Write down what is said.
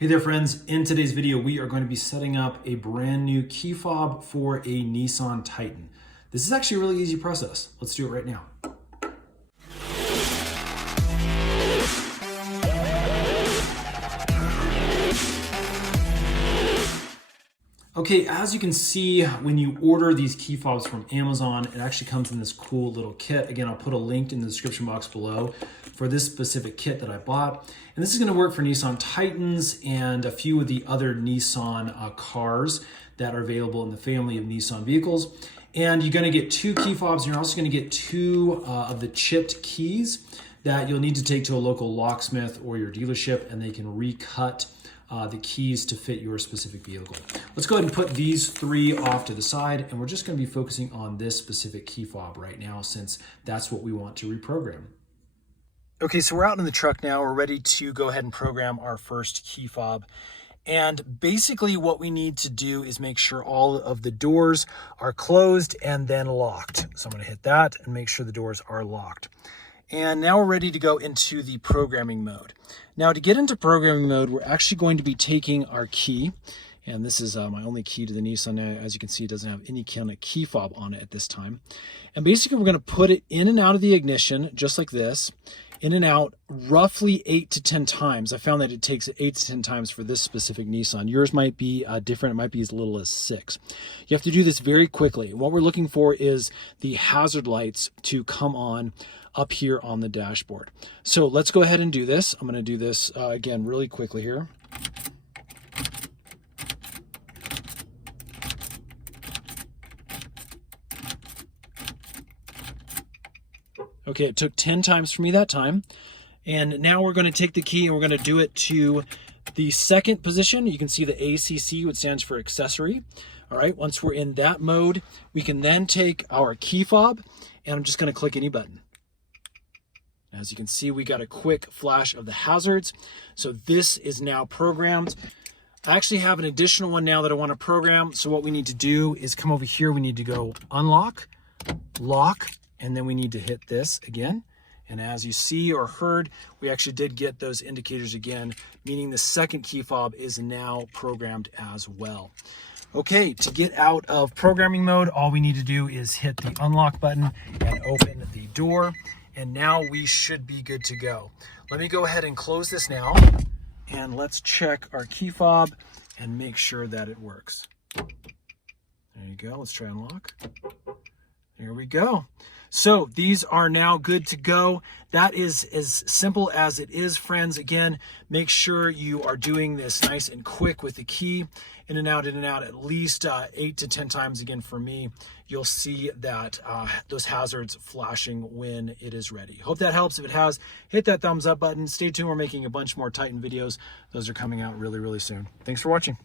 Hey there friends, in today's video we are going to be setting up a brand new key fob for a Nissan Titan. This is actually a really easy process. Let's do it right now. Okay, as you can see, when you order these key fobs from Amazon, it actually comes in this cool little kit. Again, I'll put a link in the description box below for this specific kit that I bought. And this is gonna work for Nissan Titans and a few of the other Nissan cars that are available in the family of Nissan vehicles. And you're gonna get two key fobs, and you're also gonna get two of the chipped keys that you'll need to take to a local locksmith or your dealership, and they can recut the keys to fit your specific vehicle. Let's go ahead and put these three off to the side, and we're just going to be focusing on this specific key fob right now since that's what we want to reprogram. Okay, so we're out in the truck now. We're ready to go ahead and program our first key fob. And basically what we need to do is make sure all of the doors are closed and then locked. So I'm going to hit that and make sure the doors are locked. And now we're ready to go into the programming mode. Now to get into programming mode, we're actually going to be taking our key, and this is my only key to the Nissan. As you can see, it doesn't have any kind of key fob on it at this time. And basically we're going to put it in and out of the ignition, just like this, in and out roughly 8 to 10 times. I found that it takes 8 to 10 times for this specific Nissan. Yours might be different. It might be as little as 6. You have to do this very quickly. What we're looking for is the hazard lights to come on up here on the dashboard. So let's go ahead and do this. I'm going to do this again really quickly here. Okay, it took 10 times for me that time. And now we're going to take the key and we're going to do it to the second position. You can see the ACC, which stands for accessory. All right, once we're in that mode, we can then take our key fob, and I'm just going to click any button. As you can see, we got a quick flash of the hazards. So this is now programmed. I actually have an additional one now that I want to program. So what we need to do is come over here. We need to go unlock, lock, and then we need to hit this again. And as you see or heard, we actually did get those indicators again, meaning the second key fob is now programmed as well. Okay, to get out of programming mode, all we need to do is hit the unlock button and open the door. And now we should be good to go. Let me go ahead and close this now, and let's check our key fob and make sure that it works. There you go. Let's try unlock. There we go. So these are now good to go. That is as simple as it is, friends. Again, make sure you are doing this nice and quick with the key, in and out, at least 8 to 10 times. Again, for me, you'll see that those hazards flashing when it is ready. Hope that helps. If it has, hit that thumbs up button. Stay tuned. We're making a bunch more Titan videos. Those are coming out really, really soon. Thanks for watching.